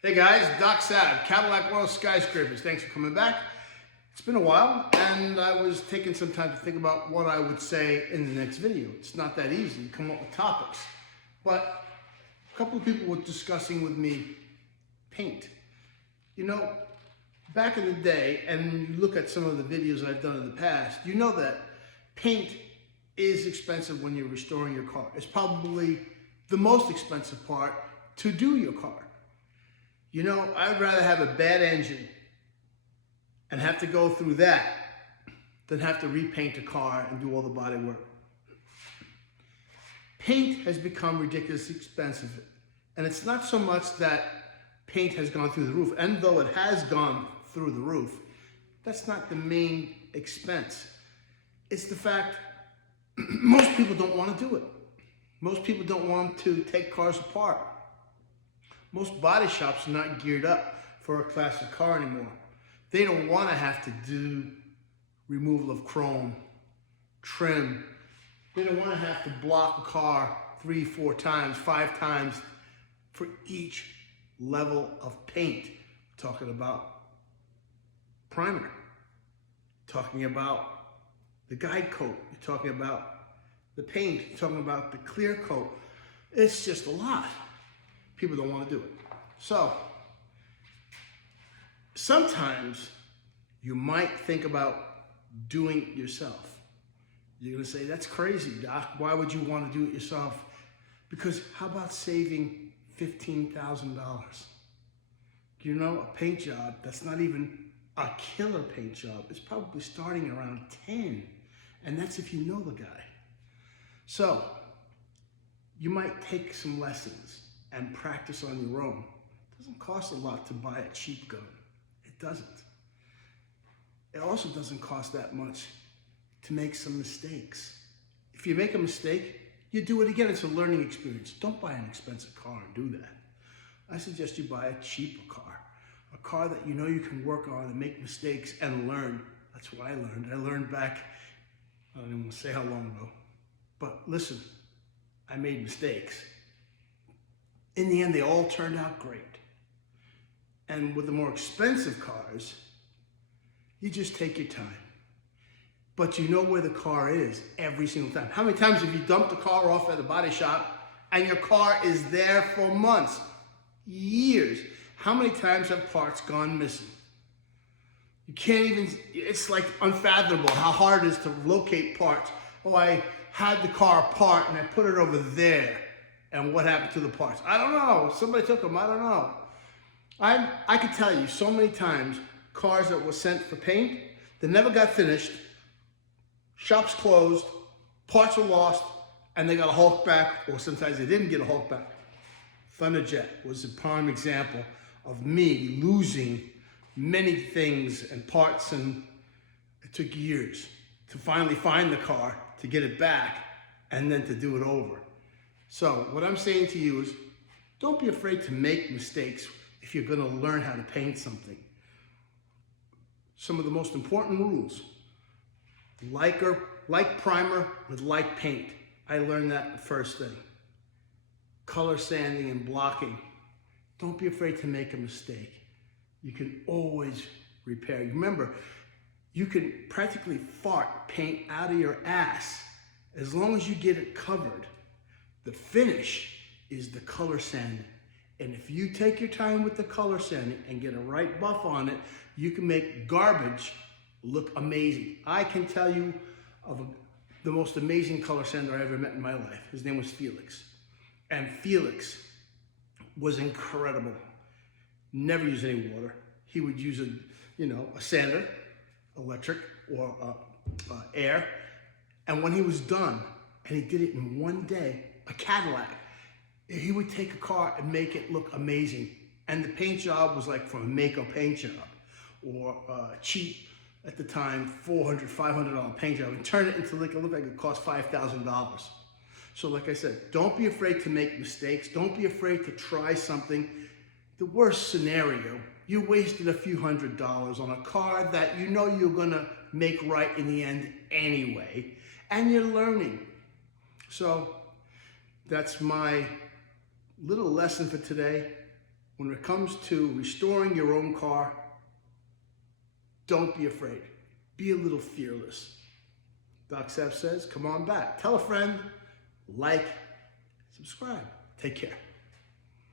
Hey guys, Doc Sav, Cadillac World Skyscrapers. Thanks for coming back. It's been a while, and I was taking some time to think about what I would say in the next video. It's not that easy to come up with topics, but a couple of people were discussing with me paint. You know, back in the day, and you look at some of the videos I've done in the past, you know that paint is expensive when you're restoring your car. It's probably the most expensive part to do your car. You know, I'd rather have a bad engine and have to go through that than have to repaint a car and do all the body work. Paint has become ridiculously expensive. And it's not so much that paint has gone through the roof, and though it has gone through the roof, that's not the main expense. It's the fact most people don't want to do it. Most people don't want to take cars apart. Most body shops are not geared up for a classic car anymore. They don't want to have to do removal of chrome, trim. They don't want to have to block a car 3, 4 times, 5 times for each level of paint. Talking about primer, talking about the guide coat, you're talking about the paint, you're talking about the clear coat. It's just a lot. People don't want to do it. So, sometimes you might think about doing it yourself. You're going to say, that's crazy, Doc. Why would you want to do it yourself? Because how about saving $15,000? You know, a paint job that's not even a killer paint job is probably starting around 10. And that's if you know the guy. So, you might take some lessons and practice on your own. It doesn't cost a lot to buy a cheap gun. It doesn't. It also doesn't cost that much to make some mistakes. If you make a mistake, you do it again. It's a learning experience. Don't buy an expensive car and do that. I suggest you buy a cheaper car. A car that you know you can work on and make mistakes and learn. That's what I learned. I learned back, I don't even want to say how long ago. But listen, I made mistakes. In the end, they all turned out great. And with the more expensive cars, you just take your time. But you know where the car is every single time. How many times have you dumped the car off at the body shop and your car is there for months, years? How many times have parts gone missing? You can't even, it's like unfathomable how hard it is to locate parts. Oh, I had the car apart and I put it over there. And what happened to the parts? I don't know. Somebody took them. I don't know. I could tell you so many times cars that were sent for paint, they never got finished, shops closed, parts were lost, and they got a Hulk back, or sometimes they didn't get a Hulk back. Thunderjet was a prime example of me losing many things and parts, and it took years to finally find the car, to get it back, and then to do it over. So what I'm saying to you is, don't be afraid to make mistakes if you're going to learn how to paint something. Some of the most important rules, like primer with like paint. I learned that the first thing. Color sanding and blocking. Don't be afraid to make a mistake. You can always repair. Remember, you can practically fart paint out of your ass as long as you get it covered. The finish is the color sanding. And if you take your time with the color sanding and get a right buff on it, you can make garbage look amazing. I can tell you of the most amazing color sander I ever met in my life. His name was Felix. And Felix was incredible. Never used any water. He would use a sander, electric or air. And when he was done, and he did it in one day, a Cadillac, he would take a car and make it look amazing. And the paint job was like from a Mako paint job, or cheap at the time, $400, $500 paint job, and turn it into like it looked like it cost $5,000. So like I said, don't be afraid to make mistakes. Don't be afraid to try something. The worst scenario, you wasted a few $100s on a car that you know you're gonna make right in the end anyway, and you're learning. So that's my little lesson for today. when it comes to restoring your own car, don't be afraid. Be a little fearless. Doc Seth says, come on back. Tell a friend, like, subscribe. Take care.